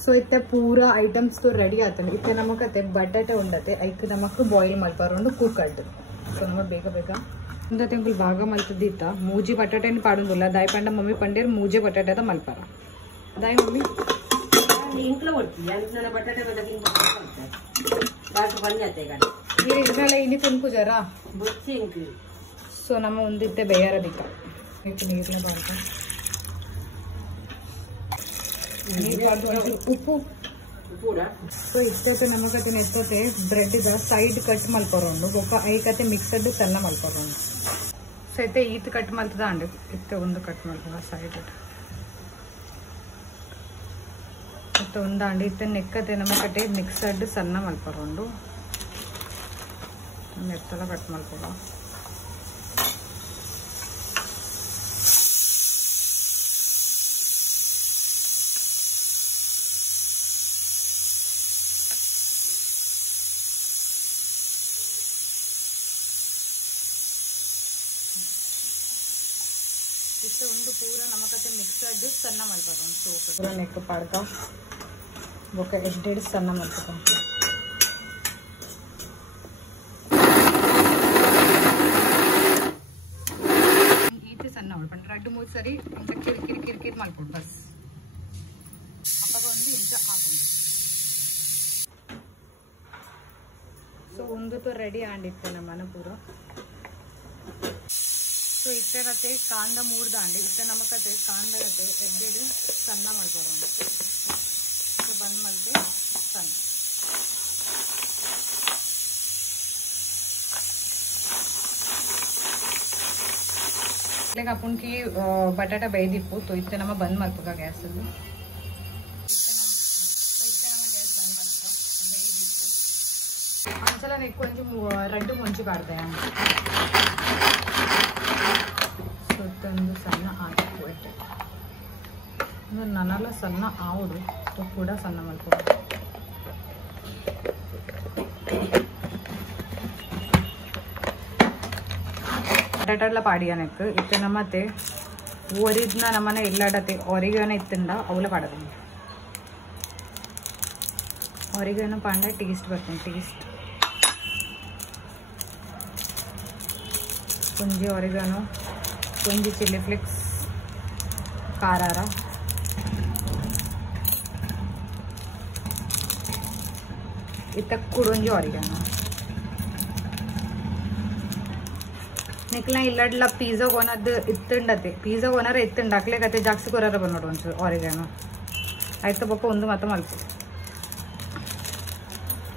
So ಇತ್ತೆ ಪೂರ items ತು ರೆಡಿ ಆತಂడి ಇತ್ತೆ ನಮಕತೆ ಬಟಾಟೆ ಉಂಡತೆ ಐಕ್ ನಮಕ್ ಬಾಯ್ಲ್ ಮಲ್ಪಾರು ಕುಕ್ಕಡ್ ಸೊ ನಮ ಬೇಗ ಬೇಗ ಇಂದತೆ ಅಂಕಲ್ ಬಾಗ ಮಲ್ತದಿತ್ತ ಮೂಜಿ ಬಟಾಟೆನಿ ಪಾಡುಂದಿಲ್ಲ ದಾಯಿ ಪಂಡ ಮಮ್ಮಿ ಪಂಡೇರ್ ಮೂಜಿ ಬಟಾಟೆದ ಮಲ್ಪಾರ ದಾಯಿ ಮಮ್ಮಿ ఇంట్లో కొడుతుంది అందులో బటాటా బదకి బాగా పని చేస్తాయి కదా మీరు ఇన్నల ఇన్ని కొనుక్కుజారా బొచ్చి ఇంకి సో ನಮ್ಮ ಒಂದಿತ್ತೆ ಬೇಯರದಿಕ್ಕ ಇಟ್ಟು ನೀರಿನ ಬಾರ್ದು ನೀರು ಬಾರ್ದು ಉಪ್ಪು ಕೂಡ ಸೊ ಇಷ್ಟೊತ್ತು ನಮಗತೆ ನೆತ್ತತೆ ಬ್ರೆಡ್ ಇದ ಸೈಡ್ ಕಟ್ ಮಲ್ಪರೋಂಡು ಬೊಕ್ಕ ಐಕತೆ ಮಿಕ್ಸಡ್ ಸಣ್ಣ ಮಲ್ಪರೋಂಡು ಸೊ ಇತ್ತೆ ಈತ್ ಕಟ್ ಮಲ್ತದ ಅಂಡು ಇತ್ತೆ ಒಂದು ಕಟ್ ಮಲ್ಪದ ಸೈಡ್ ಮತ್ತೆ ಒಂದಾಂಡಿ ಇತ್ತೆ ನೆಕ್ಕತೆ ನಮಕತೆ ಮಿಕ್ಸಡ್ ಸಣ್ಣ ಮಲ್ಪರೋಂಡು ಮೆತ್ತಲ ಕಟ್ ಮಲ್ಪದ ಇತ್ತೆ ಒಂದು ಪೂರ ನಮಕತೆ ಮಿಕ್ಸಡ್ ಸಣ್ಣ ಮಲ್ಪದ ಸೋಪ್ ಪೂರ ನೆಕ್ ಪಾಡ್ಕ ಬೊಕ್ಕ ಎಡ್ಡೆಡ್ ಸಣ್ಣ ಮಲ್ಪದ ಈತೆ ಸಣ್ಣ ಉಳ್ಪಂಡು 2-3 ಸರಿ ಇಂಚ ಕಿರಿಕಿರಿ ಮಲ್ಪುಂಡು ಬಸ್ ಅಪ್ಪಗ ಒಂದು ಇಂಚ ಹಾಕೊಂಡು ಸೊ ಒಂದು ತು ರೆಡಿ ಆಂಡಿತ್ತೆ ನಮ್ಮನ ಪೂರ ಸೊ ಇತ್ತೆ ರತೆ ಕಾಂದ ಮೂರ್ದಾಂಡಿ ಇತ್ತೆ ನಮಕತೆ ಕಾಂದಗತೆ ಎಡ್ಡೆಡು ಸಣ್ಣ ಮಲ್ಪರೋಂಡು ಸೊ ಬಂದ್ ಮಲ್ತೆ ಸಣ್ಣ ಅಪ್ಪನ್ಕಿ ಬಟಾಟ ಬೇಯ್ದಿಪ್ಪು ತೊ ಇತ್ತೆ ನಮ್ಮ ಬಂದ್ ಮಲ್ಪಗ ಗ್ಯಾಸ್ ಅದು ಇತ್ತೆ ನಮ್ಮ ಗ್ಯಾಸ್ ಬಂದ್ ಮಲ್ಪ ಬೇಯ್ದಿಪ್ಪು ಅಂಚಲ ನೆಕ್ಕು ಒಂಚು ರಡ್ಡು ಮುಂಚಿ ಪಾಡ್ದೆ ಸುತ್ತೊಂದು ಸಣ್ಣ ಹಾಕಿ ಇಟ್ಟೆ ನನ್ನಲ್ಲ ಸಣ್ಣ ಆವುಡು ಕೂಡ ಸಣ್ಣ ಮಲ್ಪೋದು ಬಟಾಟೆಲ್ಲ ಪಾಡಿಯನಕ್ಕೆ ಇತ್ತೆ ನಮ್ಮತ್ತೆ ಒರಿದ್ನ ನಮ್ಮನೆ ಇಲ್ಲಾಡತ್ತೆ ಒರಿಗೇನ ಇತ್ತಿಂದ ಅವಲ ಪಾಡದ ಒರಿಗೇನ ಪಾಂಡ ಟೇಸ್ಟ್ ಬರ್ತೀನಿ ಟೇಸ್ಟ್ ಕುಂಜಿ ಒರಿಗೇನು कुंजी चिली फ्लेक्स कारारा इतक कुडुंजी ऑरिगॅनो निकला इल्लडला पिझ्झा कोणाद इत्तंडते पिझ्झा कोणाರ ಎತ್ತಂಡಾಕ್ಲೆ ಕತೆ ಜಾಕ್ಸಿ ಕೊರಾರ ಬಂದೋಡು ಒಂಚೂರು ಆರಿಗಾನೋ ಆಯ್ತು ಬಪ್ಪ ಒಂದು ಮಾತು ಮಲ್ಪ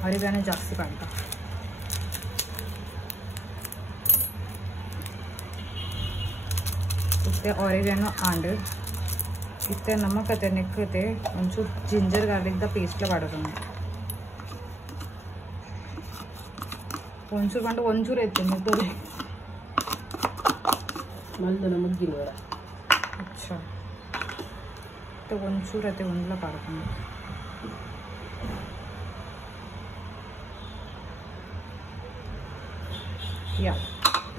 ಆರಿಗಾನೋ ಜಾಸ್ತಿ ಪಾಡ್ತ इतने ऑरिगेनो आंड इतने नमक अते नेक्कते ಒಂಚೂರು ಜಿಂಜರ್ ಗಾರ್ಲಿಕ್ ದ ಪೇಸ್ಟ್ ಮಾಡೋದು ಒಂಚೂರು ಬಂದು ಒಂಚೂರು ಐತೆ ಮುಗ್ದೋದು ಮಲ್ದ ನಮಗ್ ಗಿಲ್ವರ अच्छा तो ಒಂಚೂರು ಅತೆ ಒಂದ್ಲ ಮಾಡೋದು ಯಾ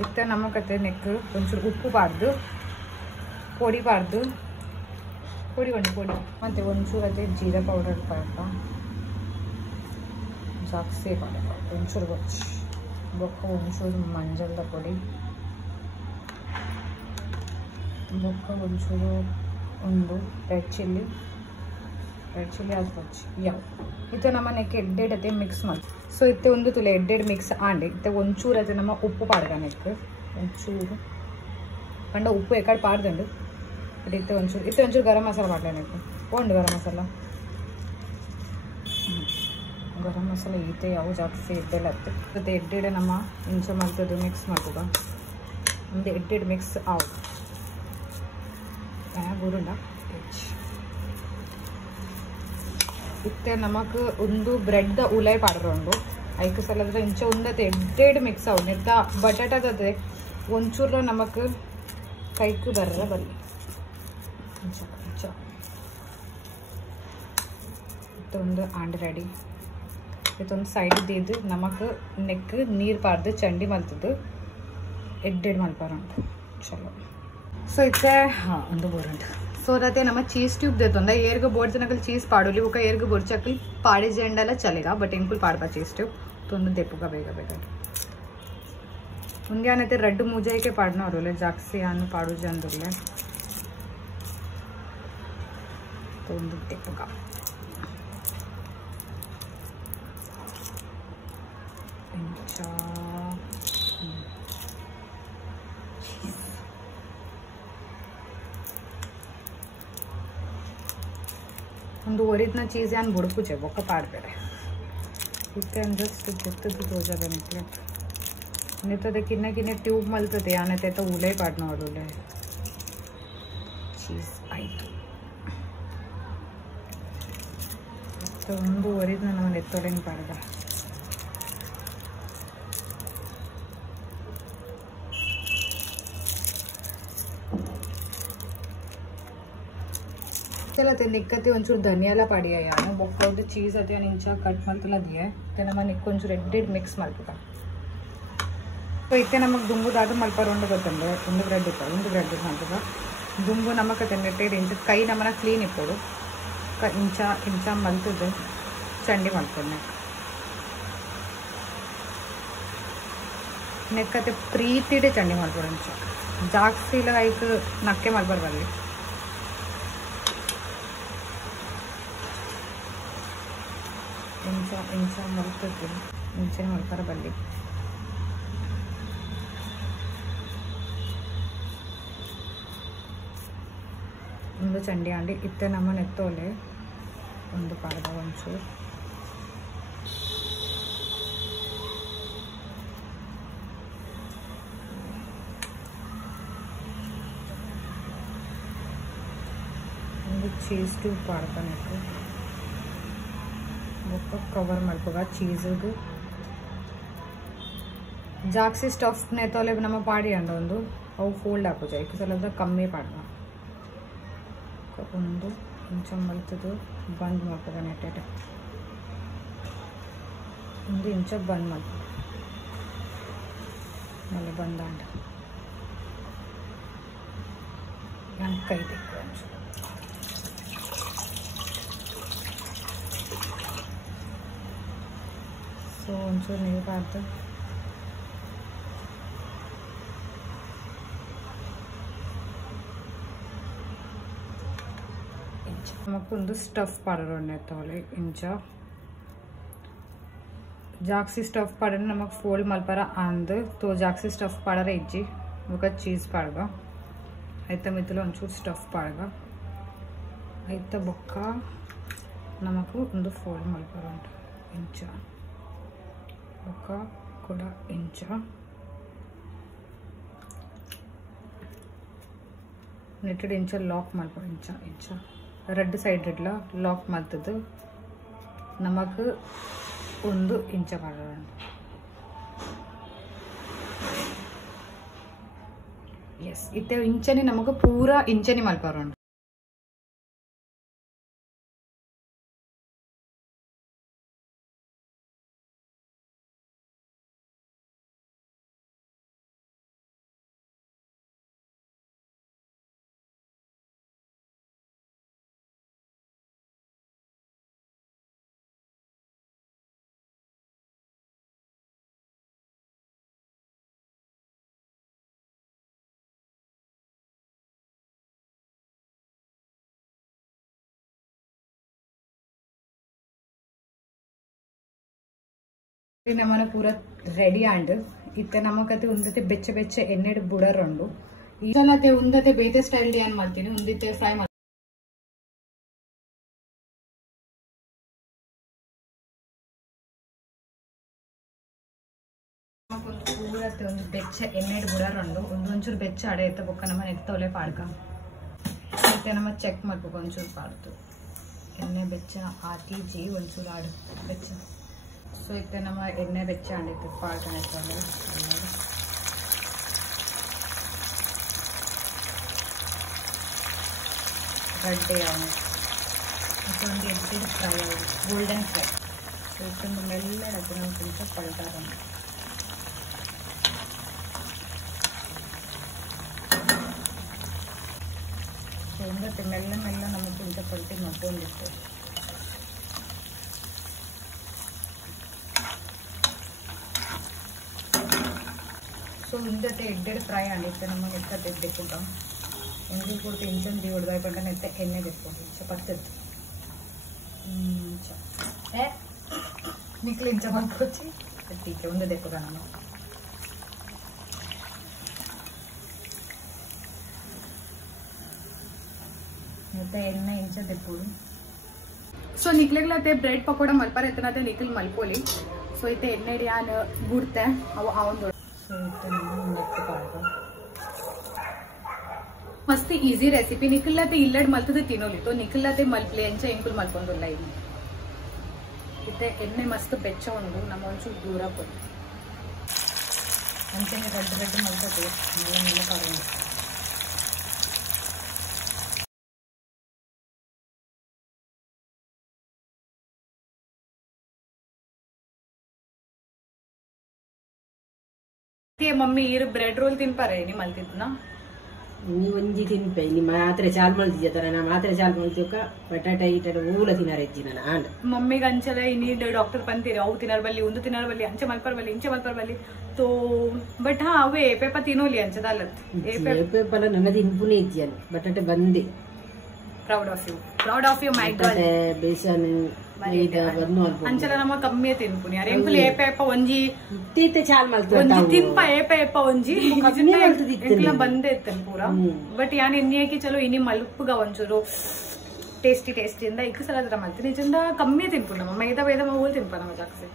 ಇತ್ತೆ ನಮಕ್ ಅತೆ ನೆಕ್ ಒಂಚೂರು ಉಪ್ಪು ಬಾರ್ದು ಪೊಡಿ ಬಾರ್ದು ಪೊಡಿ ಮತ್ತೆ ಒಂಚೂರು ಅದೇ ಜೀರಾ ಪೌಡರ್ ಪಾಕ ಜಾಸ್ತಿ ಪಾಕ ಒಂಚೂರು ಬೊಕ್ಕ ಒಂಚೂರು ಮಂಜಲ್ದ ಪೊಡಿ ಬೊಕ್ಕ ಒಂಚೂರು ಒಂದು ರೆಡ್ ಚಿಲ್ಲಿ ಹಾಕ್ಬಚ್ಚಿ ಯಾವ ಇತ್ತೆ ನಮ್ಮ ನೆಕ್ಕೆ ಎಡ್ಡೆಡತೆ ಮಿಕ್ಸ್ ಮಾಡಿ ಸೊ ಇತ್ತೆ ಒಂದು ತುಲೆ ಎಡ್ಡೆಡ್ ಮಿಕ್ಸ್ ಆಂಡಿ ಇತ್ತೆ ಒಂಚೂರು ಅದೇ ನಮ್ಮ ಉಪ್ಪು ಪಾಡ್ಗ ನೆಕ್ ಒಂಚೂರು ಪಂಡ ಉಪ್ಪು ಎಕಡೆ ಪಾಡ್ದಂಡು ಬಟ್ ಇತ್ತೆ ಒಂಚೂರು ಗರಂ ಮಸಾಲ ಮಾಡ್ಲೇನಕ್ಕೆ ಒಂದು ಗರಂ ಮಸಾಲ ಈತೆ ಯಾವ ಜಾಸ್ತಿ ಎಡ್ಡೆಲ್ಲ ಹತ್ತು ಮತ್ತು ಎಡ್ಡೆಡೆ ನಮ್ಮ ಇಂಚ ಮಾಡ್ತದ್ದು ಮಿಕ್ಸ್ ಮಾಡ್ಬೋದ ಒಂದು ಎಡ್ಡೆಡ್ ಮಿಕ್ಸ್ ಆವು ಗುರುಂಡ ಇತ್ತೆ ನಮಕ್ ಒಂದು ಬ್ರೆಡ್ ದ ಉಲಾಯ್ ಪಾಡ್ರೋಂಡು ಐಕ್ ಸಲದ ಇಂಚ ಉಂದತೆ ಎಡ್ಡೆಡ್ ಮಿಕ್ಸ್ ಆವು ನೆತ್ತ ಬಟಾಟದದೆ ಒಂಚೂರ ನಮಕ್ ಕೈಕು ಬರ್ರ ಬರಲಿ ಇತ್ತೊಂದು ಆಂಡ್ ರೆಡಿ ಇತ್ತೊಂದು ಸೈಡ್ ಇದು ನಮಕ್ ನೆಕ್ ನೀರು ಪಾರ್ದು ಚಂಡಿ ಮಲ್ತದ್ದು ಎಡ್ಡೆಡ್ ಮಲ್ಪಾರ ಉಂಟು ಚಲೋ ಸೊ ಇತ್ತೆ ಹಾಂ ಒಂದು ಬೋರುಂಟು सो रहते नम चीज ट्यूब देते एर्ग बोर्ड नकल चीज पाडोली एर्ग बोर्ड चकल पाड़े जेंडा चलेगा बट इंकुल पाड़पा चीज ट्यूब तो देपुगा बेगा बेगा उनके आने रेड मुझे के पाड़ना और जाक्सी आने पाड़ू जंदुले तो देपुगा ಒಂದು ಒರಿಜಿನಲ್ ಚೀಸ್ ಏನು ಬುಡುಕುಚೆ ಬೊಕ್ಕ ಪಾಡ್ಬೇರೆ ಇತ್ತೆ ಜಸ್ಟ್ ಗೊತ್ತದು ತೋಜದ ನಿತ್ಲೆ ನಿತ್ತದ ಕಿನ್ನ ಟ್ಯೂಬ್ ಮಲ್ತದೆ ಆನತೆ ತ ಉಲೆ ಪಾಡ್ ನೋಡುಲೆ ಚೀಸ್ ಆಯಿತು ಒಂದು ಒರಿಜಿನಲ್ ನಾವು ಎತ್ತೊಡೆಂಗೆ ಪಾಡ್ದ चला ते निक्कते ಒಂಚೂರು ಧನಿಯಾಲ ಪಾಡಿಯ ಯಾನ ಬೊಕ್ಕೌದು ಚೀಸ್ ಅತೆ ಇಂಚ ಕಟ್ ಮಾಡ್ತಲ ದಿಯೆ ते ನಮ್ಮ ನಿಕ್ಕೊಂಚೂರು ಎಡ್ಡೆಡ್ ಮಿಕ್ಸ್ ಮಾಡ್ಬೇಕ ಸೊ ಇತ್ತೆ ನಮಗೆ ದುಂಬು ದಾದು ಮಲ್ಪರೊಂಡು ಗೊತ್ತಂದ್ರೆ ಒಂದು ಬ್ರೆಡ್ ಮಾಡ್ಬೇಕ ದುಂಬು ನಮಕ ತೆನ್ನೆಟ್ಟೆಡ್ ಇಂಚ ಕೈ ನಮ್ಮನ ಕ್ಲೀನ್ ಇಪ್ಪೋಡು ಇಂಚ ಮಲ್ತದೆ ಚಂಡಿ ಮಾಡ್ಕೊಂಡೆ ನೆಕ್ಕತೆ ಪ್ರೀತಿಡೆ ಚಂಡಿ ಮಾಡ್ಬೋದು ಇಂಚ ಜಾಸ್ತಿ ಇಲ್ಲ ಐಕ್ ನಕ್ಕೆ ಮಾಡ್ಬಾರ್ದಲ್ಲಿ इंच मल्तದೆ इंचे मल्पर बल्ली ಒಂದು ಚಂಡಿ ಅಂಡಿ ಇತ್ತೆ ನಮ್ಮ ನೆತ್ತೋಲೆ ಒಂದು ಪಾರ್ದ ಒಂಚೂರು ಒಂದು ಚೀಸ್ ಟ್ಯೂಬ್ ಪಾಡ್ದ ನೆಟ್ಟು कवर मल्पोगा चीज़ जाक्सी स्टफ नेतोले नम पाड़ी अंडो अವು फोल्ड हाकोजे एक सलद कम्मी पाडना ಒಂದು ಇಂಚ ಮಲ್ತದು ಬಂದ್ ಮಾಡ್ಕೋಗ ನೆಟ್ಟೆ ಒಂದು ಇಂಚ ಬಂದ್ ಮಾಡ್ಕೊ ಮಳೆ ಬಂದಾಂಡ ನಾನು ಕೈ ತೆಕ್ಕು ಸೊ ಒಂಚೂರು ನೀರು ಹಾಕ್ದು ನಮಗೊಂದು ಸ್ಟಫ್ ಪಾಡೋಣ ತಗೊಳ್ಳಿ ಇಂಚ ಜಾಕ್ಸಿ ಸ್ಟಫ್ ಪಾಡೋಣ ನಮಗೆ ಫೋಲ್ಡ್ ಮಲ್ಪರ ಅಂದು ತೋ ಜಾಕ್ಸಿ ಸ್ಟಫ್ ಪಾಡರೆ ಇಜ್ಜಿ ఒక చీజ్ పాడగ అయితే మిత్తులో ಒಂಚೂರು ಸ್ಟಫ್ ಪಾಡಗ అయితే ಬೊಕ್ಕ ನಮకు ಒಂದು ಫೋಲ್ಡ್ ಮಲ್ಪರ ಉಂಟು ಇಂಚ ಬೊಕ್ಕ ಕೂಡ ಇಂಚ ನೆಟ್ಟೆಡ್ ಇಂಚ ಲಾಕ್ ಮಲ್ಪರ ಇಂಚ ಇಂಚ ರೆಡ್ ಸೈಡ್ ಲಾಕ್ ಮಲ್ತದ್ದು ನಮకు ಒಂದು ಇಂಚ ಪಾಡೋಣ यस इतने इंचनी नमक पूरा इंचनी मल्पार ನಮ್ಮನೆ ಪೂರ ರೆಡಿ ಆಂಡ್ ಇತ್ತೆ ನಮಕತೆ ಉಂದತೆ ಬೆಚ್ಚ ಬೆಚ್ಚ ಎಣ್ಣೆಡ್ ಬುಡರಂಡು ಈ ಸಲತೆ ಉಂದತೆ ಬೇತೆ ಸ್ಟೈಲ್ ಏನ್ ಮಾಡ್ತೀನಿ ಉಂದಿತ್ತೆ ಫ್ರೈ ಮಾಡಿ ಪೂರತೆ ಒಂದು ಬೆಚ್ಚ ಎಣ್ಣೆಡ್ ಬುಡರಂಡು ಒಂಚೂರು ಬೆಚ್ಚ ಅಡೆ ಎತ್ತ ಬೊಕ್ಕ ನಮ್ಮ ನೆತ್ತೊಲೆ ಪಾಡ್ಕ ಮತ್ತೆ ನಮ್ಮ ಚೆಕ್ ಮಾಡ್ಬೇಕು ಒಂಚೂರು ಪಾಡ್ತು ಎಣ್ಣೆ ಬೆಚ್ಚ ಹಾಕಿ ಜಿ ಒಂಚೂರು ಆಡು ಬೆಚ್ಚ सो इतने नम एण्णे बेच्च अंडित्तु पाड्कने रेड ಒಂದು ಎಡ್ಡೆಡ್ ಫ್ರೈ ಗೋಲ್ಡನ್ ಫ್ರೈ ಸೊ ಇದೊಂದು ಮೆಲ್ಲಗೆ ಅದನ್ನು ಸ್ವಲ್ಪ ಪಲ್ಟಾರ ಸೊ ಒಂದು ಮತ್ತೆ ಮೆಲ್ಲ ಮೆಲ್ಲ ನಮಗೆ ಇಂಥ ಪಲ್ಟಿ ಮಾಡ್ಕೊಂಡಿತ್ತು. ಸೊ ಇಂದತೆ ಎಡ್ಡೆಡ್ ಫ್ರೈ ಆಗಿತ್ತು ನಮಗೆ ಎತ್ತ ತೆಗೆದುಕೊಂಡ ಎಂಜಿಲ್ ಕೊಟ್ಟು ಇಂಚನ್ ದಿ ಹೊಡೆದಾಯ್ ಪಂಡ ಎತ್ತ ಎಣ್ಣೆ ತೆಗೆದುಕೊಂಡು ಚಪಾತಿತ್ತು ನಿಕ್ಲಿ ಇಂಚ ಮಾಡ್ಕೊಚ್ಚಿ ಟೀಕೆ ಒಂದು ತೆಕ್ಕೋದ ನಾನು ಮತ್ತೆ ಎಣ್ಣೆ ಇಂಚ ತೆಕ್ಕೋದು. ಸೊ ನಿಕ್ಲೆಗ್ಲತ್ತೆ ಬ್ರೆಡ್ ಪಕೋಡ ಮಲ್ಪಾರ ಎತ್ತನತೆ ನಿಕ್ಲಿ ಮಲ್ಕೋಲಿ. ಸೊ ಇತ್ತೆ ಎಣ್ಣೆ ಯಾನ್ ಗುಡ್ತೆ ಅವು ಅವೊಂದು मस्त इजी रेसिपी निखिल इल्लड मल्तदे तिनोली तो निखिल मल्पले अंच इंकुल मल्कोंदुल्ल इनु इते एण्णे मस्त बेच्च उंडु नम्म ओंचूरु दूर पोयि अंचे रेड रेड मल्तदे नल्ल नल्ल पारुंडु मम्मी इर ब्रेड रोल तिनपारे नि मल्तिद्ना नी ಒಂಜಿ ತಿನ್ಪೆ ನಿ ಮಾತ್ರ ಚಾಲ್ ಮಲ್ದಿಜತರ ನಾ ಮಾತ್ರ ಚಾಲ್ ಮಲ್ತಿಕ ಬಟಾಟಾ ಇಟಡ ಊಲ ತಿನರೆಜ್ಜಿನ ನಾನು मम्मी गंचल इनी डॉक्टर पंतीरे अವು ತಿನರ್ ಬಲ್ಲಿ ಒಂದು ತಿನರ್ ಬಲ್ಲಿ ಅಂಚೆ ಮಲ್ಪರ್ ಬಲ್ಲಿ ಇಂಚೆ ಮಲ್ಪರ್ ಬಲ್ಲಿ तो बट हां अवे पेपर तिनोली अंचे दालत पेपर ನನ್ನ ತಿನ್ಪುನೆ ಇಜ್ಜನ್ ಬಟಾಟಾ ಬಂದೆ proud of you my god besan maida bun ಅಲ್ಪ ಅಂಚಲ ನಮ್ಮ ಕಮ್ಮಿ ತಿನ್ಪುನಿ ಅರೆ ಎಂಕುಲ್ ಏಪೇಪ ಒಂಜಿ ಇತ್ತೆ ಚಾಲ್ ಮಲ್ತ ಒಂಜಿ ತಿನ್ಪ ಏಪೇಪ ಒಂಜಿ ಎಂಕುಲ ಬಂದೆ ಇತ್ತನ್ ಪೂರಾ ಬಟ್ ಯಾನ್ ಎನ್ನಿಯಕ್ಕೆ ಚಲೋ ಇನಿ ಮಲ್ಪುಗ ಒಂಚೂರು ಟೇಸ್ಟಿ ಟೇಸ್ಟಿ ಇಂದ ಇಕ್ಕ ಸಲ ಅದರ ಮಲ್ತೀನಿ ನಿಜಂದ ಕಮ್ಮಿ ತಿನ್ಪು ನಮ್ಮ ಮೈದಾ ಬೇದ ಮೌಲ್ ತಿನ್ಪ ನಮ್ಮ ಜಾಕ್ಸೆ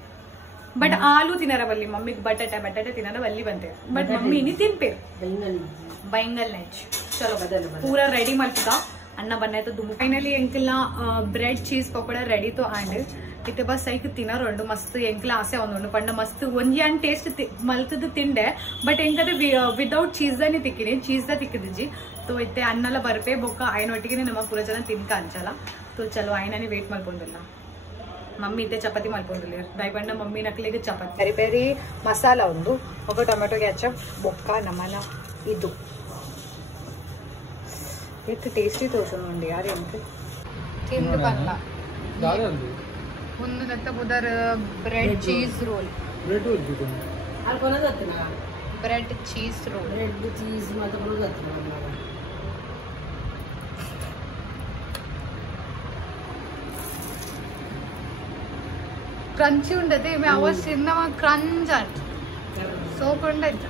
ಬಟ್ ಆಲೂ ತಿನ್ನರ ಬಲ್ಲಿ ಮಮ್ಮಿಗೆ ಬಟಾಟೆ ತಿನ್ನರ ಬಲ್ಲಿ ಬಂತೆ ಬಟ್ ಮಮ್ಮಿ ಇನಿ ತಿನ್ಪೆ बैंगल नेच चलो पूरा रेडी मल्पुगा अन्न बन्ना तो दुम फाइनली ಎಂಕಲ್ನ ಬ್ರೆಡ್ ಚೀಸ್ ಪಕೋಡ ರೆಡಿ तो आंड इते बस ऐक तिनरोंडु मस्त ಎಂಕಲ आसे ಒಂದುಂಡು पंड मस्त ಒಂಜಿ ಅನ್ ಟೇಸ್ಟ್ ಮಲ್ತದ ತಿಂಡೆ ಬಟ್ ಎಂಕದೆ ವಿದೌಟ್ ಚೀಸ್ ದಾನಿ ತಿಕ್ಕಿನಿ ಚೀಸ್ ದ ತಿಕ್ಕಿದಿಜಿ तो इते ಅನ್ನಲ ಬರ್ಪೆ ಬೊಕ್ಕ ಆಯನ ಒಟ್ಟಿಗೆ ನಮ್ಮ ಪೂರ ಜನ ತಿನ್ಕ ಅಂಚಲ तो चलो ಆಯನನಿ ವೇಟ್ ಮಾಡ್ಕೊಂಡಿಲ್ಲ मम्मी इते चपाती मल्पोंडिल्ले दयपंड मम्मी नकलिगे चपाती पेरी पेरी मसाला उंदु ओक टೊಮೆಟೊ केचप बೊಕ್ಕ नमन ಇದು ಎಷ್ಟು ಟೇಸ್ಟಿ ತೋಸೋಂಡಿ ಯಾರು ಎಂತ ತಿಂದು ಬಲ್ಲ ಒಂದು ನತ್ತ ಬುದರ್ bread cheese roll bread roll ದಿನ ಆಲ್ ಕೊನದತ್ತನ bread cheese roll bread cheese ಮಾತ ಕೊನದತ್ತನ क्रंची उंडते मे आवाज तिन्नवा क्रंच अंट सोप उंडैत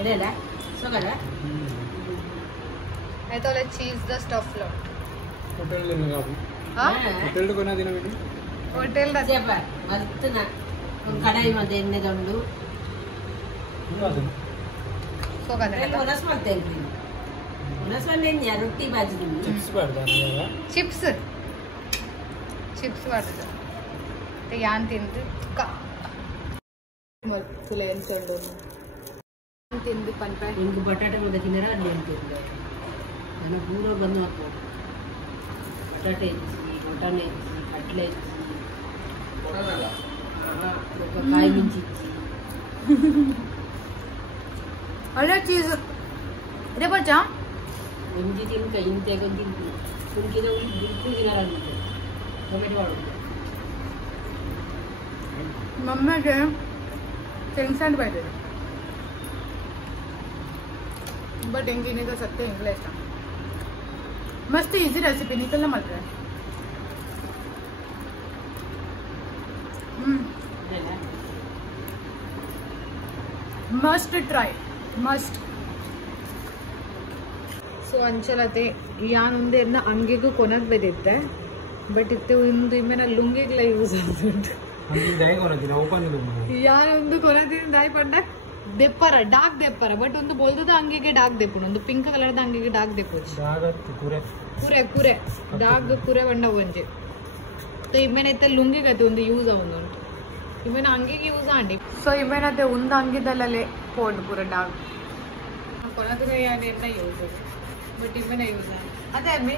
ಎಡೆಲ ಸೋಗಲ ऐतोले चीज द स्टफ लो होटल ले आप हां होटल को ना दिन में होटल द ಸೇಪ ಮಲ್ತನ ಕಡಾಯಿ ಮಧ್ಯೆ ಎಣ್ಣೆ ದಂಡು सोगले ಎಲ್ಲ ರಸ ಮಾಡ್ತೇನೆ ರಸ ಲೆನ್ಯ ರೊಟ್ಟಿ ಬಾಜಿ चिप्स ಬರ್ದಾ चिप्स चिप्स वाटत ते यान तिंದು का तुले ಎಂತಂಡು ತಿಂದು ಪನ್ಪೆ ಇಂಗು ಬಟಾಟೆ ಮಧ್ಯೆ ತಿನ್ನರ ಅಲ್ಲಿ ಅಂತಿದ್ದೆ ನಾನು ಪೂರ ಬಂದು ಹಾಕೋ ಬಟಾಟೆ ಬಟಾಣೆ ಕಟ್ಲೆ ಕಾಯಿ ಮಿಂಚಿ ಅಲ್ಲ ಚೀಸ್ ಇದೆ ಬಚ್ಚಾ ಒಂಜಿ ತಿನ್ಕ ಇಂತೆ ಕೊಂಚ ಕುಂಕಿದ ಬಿಲ್ಕುಲ್ ದಿನ ಆಗುತ್ತೆ ಟೊಮೆಟೊ ಮಾಡೋದು ಮಮ್ಮಿಗೆ ಟೆನ್ಷನ್ ಬರ್ತದೆ बट इंगिनी तो सत्य इंग्लिश था मस्त इजी रेसिपी निकलना मत रहा मस्ट ट्राई मस्ट सो अंचलते यान अंगिगू कोनद बेदित्ते बट इत्ते इंदु इमेना लुंगिगಲ ಯೂಸ್ ಆಗುಂಟು अंगी दाई कोनदिನ ಓಪನ್ ಲುಂಗಿ यान ಒಂದು ಕೊನದಿನ ದಾಯಿ ಪಂಡ देप्पर डार्क देप्पर बट ಒಂದು बोलदದ ಅಂಗಿಗೆ ಡಾರ್ಕ್ ದೇಪುನು ಒಂದು ಪಿಂಕ್ ಕಲರ್ ದ ಅಂಗಿಗೆ ಡಾರ್ಕ್ ದೇಪೋಚಿ ಡಾರ್ಕ್ ಕುರೆ ಕುರೆ ಕುರೆ ಡಾರ್ಕ್ ಕುರೆ ಬಂಡ ಒಂಜೆ तो ಇಮೆನೈತೆ ಲುಂಗಿಗತೆ ಒಂದು ಯೂಸ್ ಆവുന്നു ಇಮೆನ ಅಂಗಿಗೆ ಯೂಸ್ ಆಂಡಿ ಸೊ ಇಮೆನತೆ ಒಂದು ಅಂಗಿದಲ್ಲಲೆ ಪೋಂಡ್ ಪೂರ ಡಾರ್ಕ್ ಕೊನದಿನ ಯಾನೆ ಎನ್ನ ಯೂಸ್ ಬಟ್ ಇಮೆನ ಯೂಸ್ ಅದೇ ಮೇ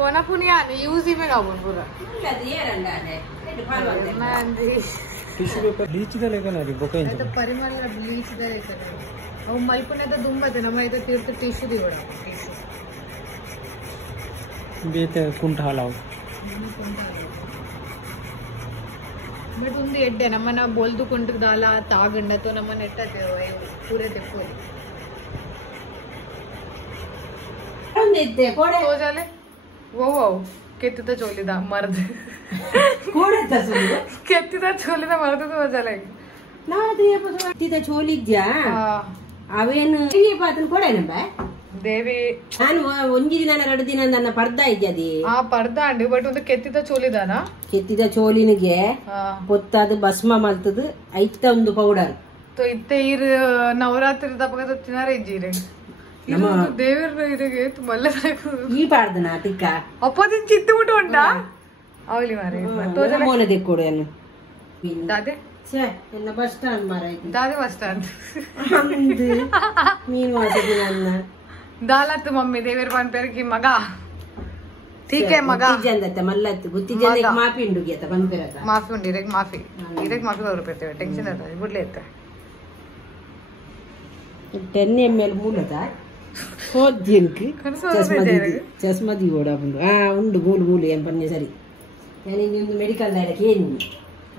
ಕೊನಪುನಿ ಯಾನೆ ಯೂಸ್ ಇಮೆನ ಆവുന്നു ಪೂರ ಇಲ್ಲ ಅದು ಏರಂದಾನೆ ಇದು ಪಾಲ್ವಂತೆ ಮಂದಿ ಟಿಶ್ಯೂ ಪೇಪರ್ ಬ್ಲೀಚ್ ದ ಲೇಖನ ರೀ ಬೊಕ ಇಂಚ ಅದು ಪರಿಮಳ ಬ್ಲೀಚ್ ದ ಲೇಖನ ಅವು ಮಲ್ಪನೆದ ದುಂಬತೆ ನಮ್ಮ ಇದು ತೀರ್ಥ ಟಿಶ್ಯೂ ದಿವಡ ಟಿಶ್ಯೂ ಬೇತೆ ಕುಂಟ ಹಾಲಾವು ಬಟ್ ಒಂದು ಎಡ್ಡೆ ನಮ್ಮನ್ನ ಬೋಲ್ದು ಕುಂಟದಾಲ ತಾಗಂಡ ತೋ ನಮ್ಮನ್ನ ಎಟ್ಟತೆ ಪೂರೆ ತೆಪ್ಪೋಲಿ हो जाले वो ಕೆತ್ತಿದ ಚೋಲಿದ ಮರದ ಕೆತ್ತಿದ ಚೋಲಿದ ಮರದ हो जाले ಕೆತ್ತಿದ ಚೋಲಿದ್ಯಾ ಅವೇನು ಪಾತ್ರ ಕೊಡೇನಪ್ಪ ದೇವಿ ನಾನು ಒಂಜಿ ದಿನ 2 ದಿನ ನನ್ನ ಪರ್ದ ಇದ್ಯದಿ ಆ ಪರ್ದ ಅಂಡಿ ಬಟ್ ಒಂದು ಕೆತ್ತಿದ ಚೋಲಿದಾನ ಕೆತ್ತಿದ ಚೋಲಿನಿಗೆ ಪೊತ್ತಾದ ಭಸ್ಮ ಮಲ್ತದ ಐತ ಒಂದು ಪೌಡರ್ ತೋ ಇತ್ತೆ ಇರ್ ನವರಾತ್ರಿ ದಪಗ ತಿನಾರ ಇಜ್ಜಿರೆ ದೇವರ ಇರಿಗೆ ಮಲ್ಲ ಈ ಪಾಡ್ದನ ಟಿಕ್ಕ ಅಪ್ಪದಿನ ಚಿತ್ತು ಬಿಟ್ಟು ಉಂಟಾ ಅವಲಿ ಮಾರೆ ಮೋನ ತೆಕ್ಕೊಡು ಅನ್ನು ದಾದೆ ಛೇ ಎಲ್ಲ ಬಸ್ ಸ್ಟಾಂಡ್ ಮಾರಾಯ್ತು ದಾದೆ ಬಸ್ ಸ್ಟಾಂಡ್ ನೀನು ವಾಸದಿ ನನ್ನ ದಾಲತ್ ಮಮ್ಮಿ ದೇವರ ಪಾನ್ ಪೇರಕಿ ಮಗ ठीक है मगा गुत्तिजंदत मल्लत गुत्तिजंदे माफी उंडु गया था बंद पेरता माफी उंडी इरेक माफी 100 रुपये टेंशन आता है बुडले आता 10 ml ಮೂಲದ ಹೋದ್ಯಂಕಿ ಚಸ್ಮಾ ದಿ ಓಡ ಬಂದು ಉಂಡು ಮೂಲು ಮೂಲು ಏನ್ ಪನ್ನೆ ಸರಿ ನಾನು ಇನ್ನೊಂದು ಮೆಡಿಕಲ್ ಡೈರೆಕ್ಟ್ ಏನು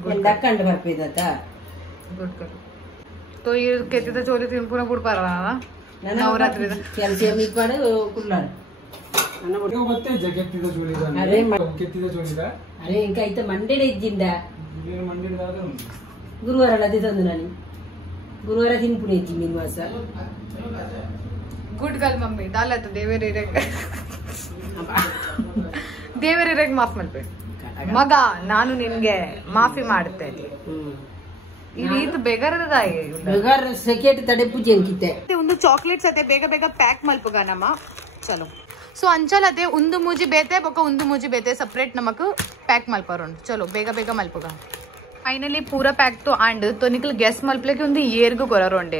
ಒಂದು ದಕ್ಕಂಡು ಬರ್ಪೇದತ ಗುಡ್ ಕರ್ तो ये केतिदा चोली तीन पूरा बुड पारा ना नवरात्रि ಕ್ಯಾಲ್ಸಿಯಂ ಇಕ್ವಾಡ ಕುಳ್ಳಾಡ ನನ್ನ ನೀವು ಮತ್ತೆ ಕೆತ್ತಿದ ಚೋಲಿದ ಅರೆ ಕೆತ್ತಿದ ಚೋಲಿದ ಅರೆ ಇಂಕ ಐತ ಮಂಡೆಡೆ ಇದ್ದಿಂದ ಮಂಡಿದಾದ ಗುರುವಾರ ಅಲ್ಲದೆ ತಂದು ನಾನು ಗುರುವಾರ ತಿನ್ಪುಣೆ ಇದ್ದೀನಿ ನಿನ್ನ ವಾಸ ಗುಡ್ ಗರ್ಲ್ ಮಮ್ಮಿ ದಾಲತ್ ದೇವರಿಗೆ ಮಾಫ್ ಮಾಡ್ಬೇಡಿ ಮಗ ನಾನು ನಿನ್ಗೆ ಮಾಫಿ ಮಾಡ್ತೇನೆ ಇದು ಬೇಗಾರದಾಯಿ ಬೇಗಾರ ಸೆಕೆಟ್ ತಡೆ ಪೂಜೆ ಅಂಕಿತ್ತೆ ಒಂದು ಚಾಕ್ಲೇಟ್ಸ್ ಅದೇ ಬೇಗ ಬೇಗ ಪ್ಯಾಕ್ ಮಲ್ಪಗ ನಮ್ಮ ಚಲೋ ಸೊ ಅಂಚಲ್ ಅದೇ ಒಂದು ಮೂಜಿ ಬೇತೆ ಬೊಕ್ಕ ಒಂದು ಮೂಜಿ ಬೇತೆ ಸಪ್ರೇಟ್ ನಮಕ್ ಪ್ಯಾಕ್ ಮಲ್ಪರೋಂಡು ಚಲೋ ಬೇಗ ಬೇಗ ಮಲ್ಪಗ ಫೈನಲಿ ಪೂರ ಪ್ಯಾಕ್ तो आंड तो निकल गैस मल्पले की ಒಂದು ಏರ್ಗು ಕೊರರೋಂಡೆ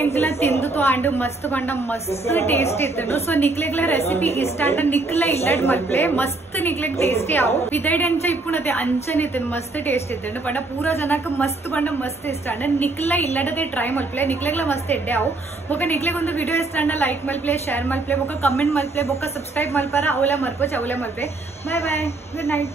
ಎಂಕಲ ತಿಂದು तो आंड मस्त ಬಂಡ मस्त ಟೇಸ್ಟ್ ಇತ್ತು ಸೊ ನಿಕ್ಲೆಗ್ಲ ರೆಸಿಪಿ ಇಷ್ಟ ಅಂತ ನಿಕ್ಲ ಇಲ್ಲಡ್ ಮಲ್ಪಲೆ ಮस्त ನಿಕ್ಲೆಗ್ ಟೇಸ್ಟಿ ಆವು ವಿದೈಡ್ ಅಂಚ ಇಪ್ಪುನದೆ ಅಂಚನ್ ಇತ್ತು ಮस्त ಟೇಸ್ಟ್ ಇತ್ತು ಬಂಡ ಪೂರ ಜನಕ್ಕೆ ಮस्त ಬಂಡ ಮस्त ಇಷ್ಟ ಅಂಡ ನಿಕ್ಲ ಇಲ್ಲಡದೆ ಟ್ರೈ ಮಲ್ಪಲೆ ನಿಕ್ಲೆಗ್ಲ ಮस्त ಎಡ್ಡೆ ಆವು ಬೊಕ್ಕ ನಿಕ್ಲೆಗ್ ಒಂದು ವಿಡಿಯೋ ಇಷ್ಟ ಅಂಡ ಲೈಕ್ ಮಲ್ಪಲೆ ಶೇರ್ ಮಲ್ಪಲೆ ಬೊಕ್ಕ ಕಮೆಂಟ್ ಮಲ್ಪಲೆ ಬೊಕ್ಕ ಸಬ್ಸ್ಕ್ರೈಬ್ ಮಲ್ಪಾರ ಅವಲೆ ಮರ್ಪೋಚ್ ಅವಲೆ ಮಲ್ಪೆ ಬಾಯ್ ಬಾಯ್ ಗುಡ್ ನೈಟ್.